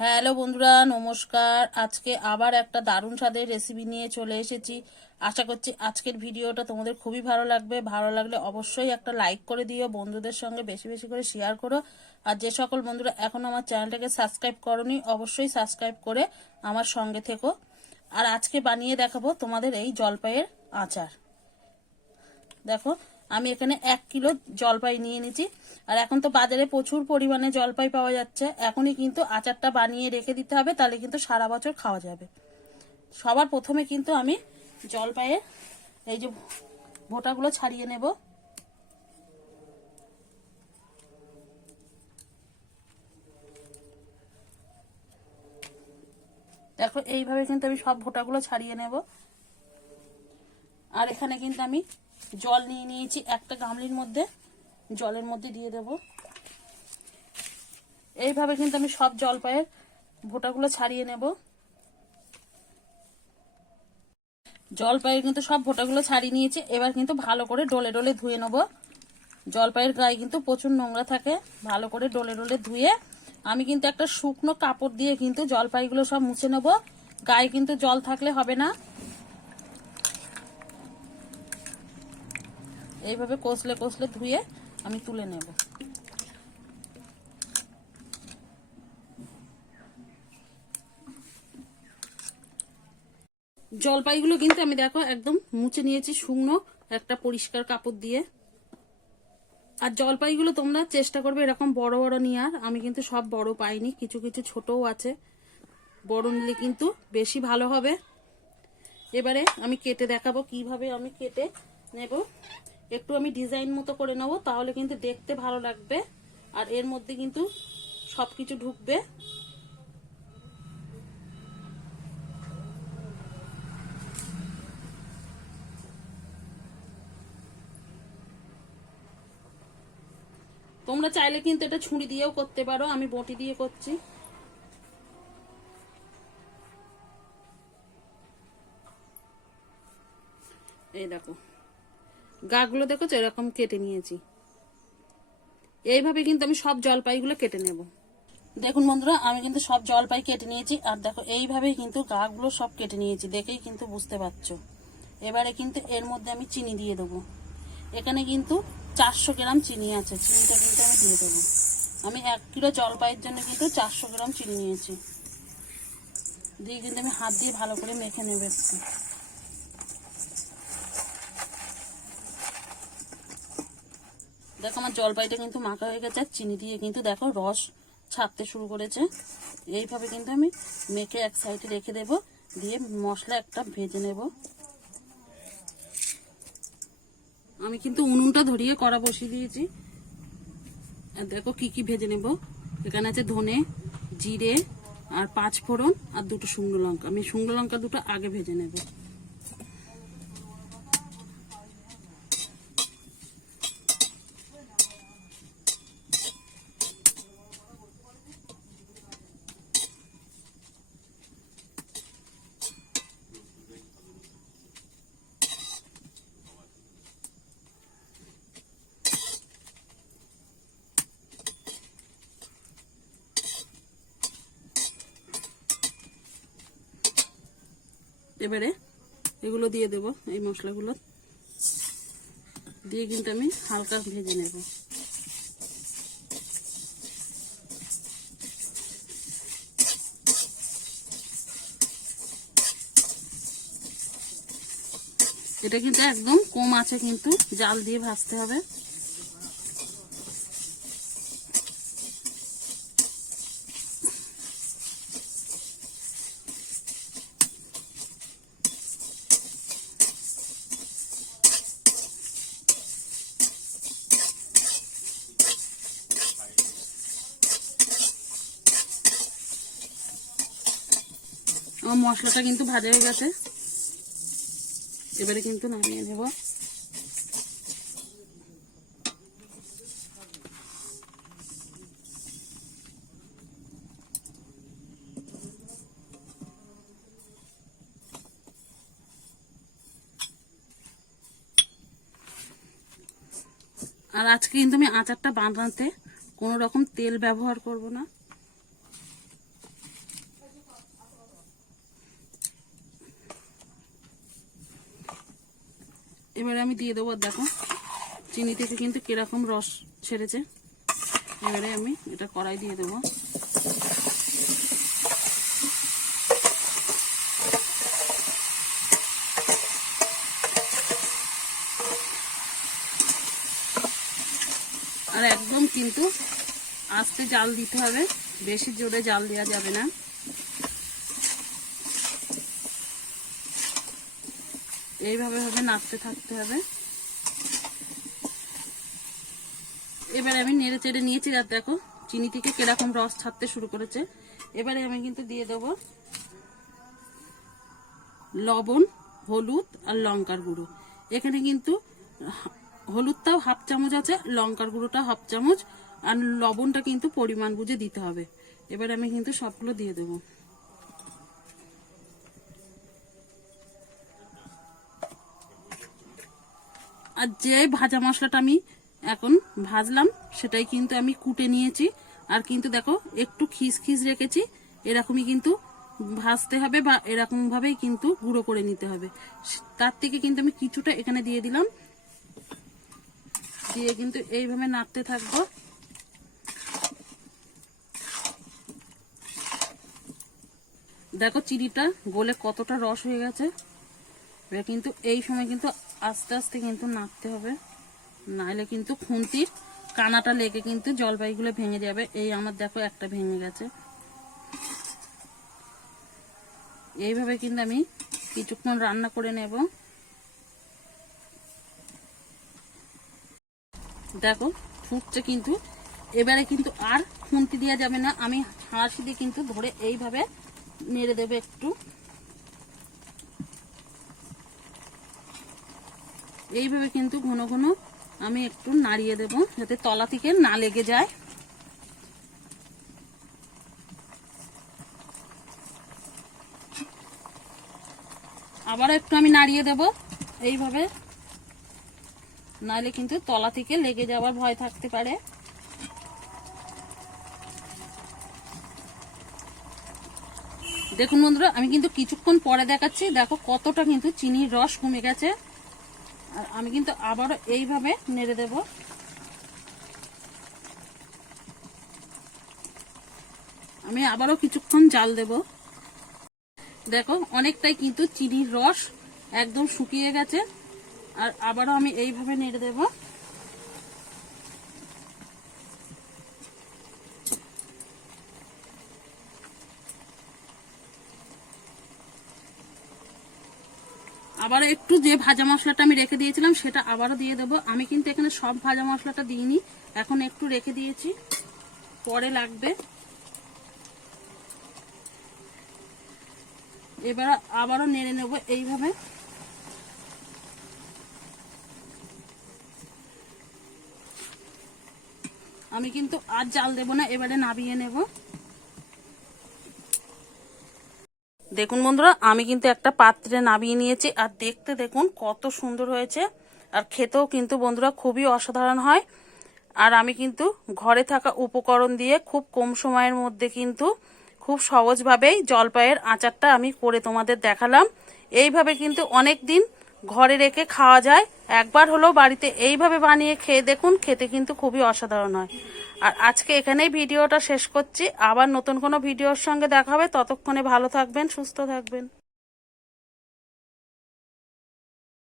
Hello বন্ধুরা, নমস্কার। আজকে আবার একটা দারুণ স্বাদের রেসিপি নিয়ে চলে এসেছি। আশা করছি আজকের ভিডিওটা তোমাদের খুবই ভালো লাগবে। ভালো লাগলে অবশ্যই একটা লাইক করে দিও, বন্ধুদের সঙ্গে বেশি বেশি করে শেয়ার করো। আর যে সকল বন্ধুরা এখন আমার চ্যানেলটাকে সাবস্ক্রাইব করনি, অবশ্যই সাবস্ক্রাইব করে আমার সঙ্গে থেকো। আর আজকে বানিয়ে দেখাবো তোমাদের এই জলপাইয়ের আচার। দেখো আমি এখানে এক কিলো জলপাই নিয়ে নিয়েছি আর এখন তো বাজারে প্রচুর পরিমাণে জলপাই পাওয়া যাচ্ছে। এখনই কিন্তু আচারটা বানিয়ে রেখে দিতে হবে, তাহলে কিন্তু সারা বছর খাওয়া যাবে। সবার প্রথমে কিন্তু আমি জলপাইয়ের এই যে ভোটাগুলো ছাড়িয়ে নেব। দেখো, এইভাবে কিন্তু আমি সব ভোটাগুলো ছাড়িয়ে নেব। আর এখানে কিন্তু আমি জল নিয়ে নিয়েছি একটা গামলির মধ্যে। জলের মধ্যে দিয়ে দেব। এইভাবে কিন্তু আমি সব জলপাইয়ের ভোটাগুলো ছাড়িয়ে নেব। জলপাইয়ের কিন্তু সব ভোটাগুলো ছাড়িয়ে নিয়েছি। এবার কিন্তু ভালো করে ডলে ডলে ধুয়ে নেব। জলপাইয়ের গায়ে কিন্তু প্রচুর নোংরা থাকে। ভালো করে ডলে ডলে ধুয়ে আমি কিন্তু একটা শুকনো কাপড় দিয়ে কিন্তু জলপাইগুলো সব মুছে নেব। গায়ে কিন্তু জল থাকলে হবে না। এইভাবে কষলে কষলে ধুয়ে আমি তুলে নেব। জলপাইগুলো কিন্তু আমি দেখো একদম মুছে নিয়েছি শুকনো, একটা পরিষ্কার কাপড় দিয়ে। আর জলপাইগুলো তোমরা চেষ্টা করবে এরকম বড় বড় নেওয়ার আমি কিন্তু সব বড় পাইনি, কিছু কিছু ছোটও আছে। বড় নিলে কিন্তু বেশি ভালো হবে। এবারে আমি কেটে দেখাবো কীভাবে আমি কেটে নেব। একটু আমি ডিজাইন মতো করে নেব, তাহলে কিন্তু দেখতে ভালো লাগবে। আর এর মধ্যে কিন্তু সব কিছু ঢুকবে। তোমরা চাইলে কিন্তু এটা ছুরি দিয়েও করতে পারো, আমি বটি দিয়ে করছি। এই দেখো। গাগুলো দেখো এরকম কেটে নিয়েছি। এইভাবে কিন্তু আমি সব জলপাইগুলো কেটে নেব। দেখুন বন্ধুরা, আমি কিন্তু সব জলপাই কেটে নিয়েছি, আর দেখো এইভাবেই কিন্তু গাগুলো সব কেটে নিয়েছি, দেখেই কিন্তু বুঝতে পারছ। এবারে কিন্তু এর মধ্যে আমি চিনি দিয়ে দেবো। এখানে কিন্তু চারশো গ্রাম চিনি আছে, চিনিটা কিন্তু আমি দিয়ে দেবো। আমি এক কিলো জলপাইয়ের জন্য কিন্তু চারশো গ্রাম চিনি নিয়েছি। দিয়ে কিন্তু আমি হাত দিয়ে ভালো করে মেখে নেব একটু। দেখো, আমার জলপাইটা কিন্তু মাখা হয়ে গেছে, আর চিনি দিয়ে কিন্তু দেখো রস ছাড়তে শুরু করেছে। এইভাবে কিন্তু আমি মেখে এক সাইডে রেখে দেব, দিয়ে মশলা একটা ভেজে নেব। আমি কিন্তু উনুনটা ধরিয়ে কড়া বসিয়ে দিয়েছি। আর দেখো কি কি ভেজে নেব। এখানে আছে ধনে, জিরে আর পাঁচ ফোড়ন আর দুটো শুকনো লঙ্কা। আমি শুকনো লঙ্কা দুটো আগে ভেজে নেব। এবারে এগুলো দিয়ে দেব, এই মশলাগুলো। দিয়ে কিন্তু আমি হালকা ভেজে নেব। এটা কিন্তু একদম কম আছে কিন্তু, জাল দিয়ে ভাজতে হবে। আমার মশলাটা কিন্তু ভাজা হয়ে গেছে। এবারে কিন্তু নামিয়ে নেব। আর আজকে কিন্তু আমি আচারটা বানাতে কোনো রকম তেল ব্যবহার করব না। এবারে আমি দিয়ে দেবো দেখো, চিনি থেকে কিন্তু কীরকম রস ছেড়েছে। এবারে আমি এটা কড়াই দিয়ে দেবো। আর একদম কিন্তু আস্তে জাল দিতে হবে, বেশি জোরে জাল দেওয়া যাবে না। এইভাবে ভাবে নাড়তে থাকতে হবে। এবারে আমি নেড়ে চেড়ে নিয়েছি, আর দেখো চিনি থেকে কীরকম রস ছাড়তে শুরু করেছে। এবারে আমি কিন্তু দিয়ে দেব লবণ, হলুদ আর লঙ্কার গুঁড়ো। এখানে কিন্তু হলুদটাও হাফ চামচ আছে, লঙ্কার গুঁড়োটা হাফ চামচ, আর লবণটা কিন্তু পরিমাণ বুঝে দিতে হবে। এবার আমি কিন্তু সবগুলো দিয়ে দেবো। আর যে ভাজা মশলাটা আমি এখন ভাজলাম, সেটাই কিন্তু আমি কুটে নিয়েছি। আর কিন্তু দেখো, একটু খিস খিস রেখেছি, এরকমই কিন্তু ভাজতে হবে বা এরকম ভাবেই কিন্তু গুঁড়ো করে নিতে হবে। তার থেকে কিন্তু আমি কিছুটা এখানে দিয়ে দিলাম। দিয়ে কিন্তু এইভাবে নাড়তে থাকব। দেখো, চিনিটা গলে কতটা রস হয়ে গেছে। এবার কিন্তু এই সময় কিন্তু আস্তে আস্তে কিন্তু নাড়তে হবে। নাহলে কিন্তু খুন্তির কানাটা লেগে কিন্তু জলপাইগুলো ভেঙে যাবে। এই আমার দেখো একটা ভেঙে গেছে। এইভাবে কিন্তু আমি কিছুক্ষণ রান্না করে নেব। দেখো, ফুটছে কিন্তু। এবারে কিন্তু আর খুন্তি দেওয়া যাবে না। আমি হাঁড়ি দিয়ে কিন্তু ধরে এইভাবে নেড়ে দেবে একটু। এইভাবে কিন্তু ঘন ঘন আমি একটু নাড়িয়ে দেব যাতে তলা থেকে না লেগে যায়। আবার একটু আমি নাড়িয়ে দেব। এইভাবে নাহলে কিন্তু তলা থেকে লেগে যাওয়ার ভয় থাকতে পারে। দেখুন বন্ধুরা, আমি কিন্তু কিছুক্ষণ পরে দেখাচ্ছি। দেখো কতটা কিন্তু চিনির রস কমে গেছে। আর আমি কিন্তু আবারও এইভাবে নেড়ে দেব। আমি আবারও কিছুক্ষণ জাল দেব। দেখো, অনেকটাই কিন্তু চিনির রস একদম শুকিয়ে গেছে। আর আবারও আমি এইভাবে নেড়ে দেব। আবার একটু যে ভাজা মশলাটা আমি রেখে দিয়েছিলাম, সেটা আবারও দিয়ে দেবো। আমি কিন্তু এখানে সব ভাজা মশলাটা দিইনি। এখন একটু রেখে দিয়েছি। পরে লাগবে। এবার আবারও নেড়ে নেব এইভাবে। আমি কিন্তু আর জাল দেব না, এবারে নাবিয়ে নেব। দেখুন বন্ধুরা, আমি কিন্তু একটা পাত্রে নামিয়ে নিয়েছি, আর দেখতে দেখুন কত সুন্দর হয়েছে। আর খেতেও কিন্তু বন্ধুরা খুবই অসাধারণ হয়। আর আমি কিন্তু ঘরে থাকা উপকরণ দিয়ে খুব কম সময়ের মধ্যে কিন্তু খুব সহজভাবেই জলপাইয়ের আচারটা আমি করে তোমাদের দেখালাম। এইভাবে কিন্তু অনেক দিন ঘরে রেখে খাওয়া যায়। একবার হলেও বাড়িতে এইভাবে বানিয়ে খেয়ে দেখুন, খেতে কিন্তু খুবই অসাধারণ হয়। আর আজকে এখানেই ভিডিওটা শেষ করছি। আবার নতুন কোনো ভিডিওর সঙ্গে দেখা হবে। ততক্ষণে ভালো থাকবেন, সুস্থ থাকবেন।